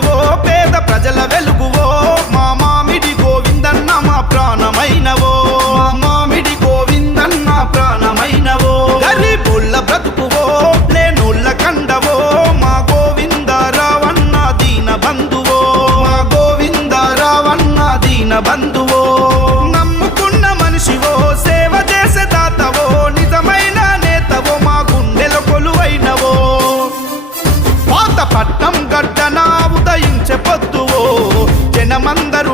గుండెవో పేద ప్రజల వెలుగువో మా మామిడి గోవిందన్న మా ప్రాణమైనవో మా మామిడి గోవిందన్న ప్రాణమైనవో గరీబుల్ల బ్రతుకువో లేనోళ్ళ కండవో మా గోవింద రావన్న దీన బంధువో మా గోవింద రావన్న దీన బంధువో నమ్ముకున్న మనిషివో సేవ చేసే దాతవో నిజమైన నేతవో మా గుండెలో కొలువైనవో పాత పట్నం గడ్డన ఉదయించే పొద్దువో జనమందరూ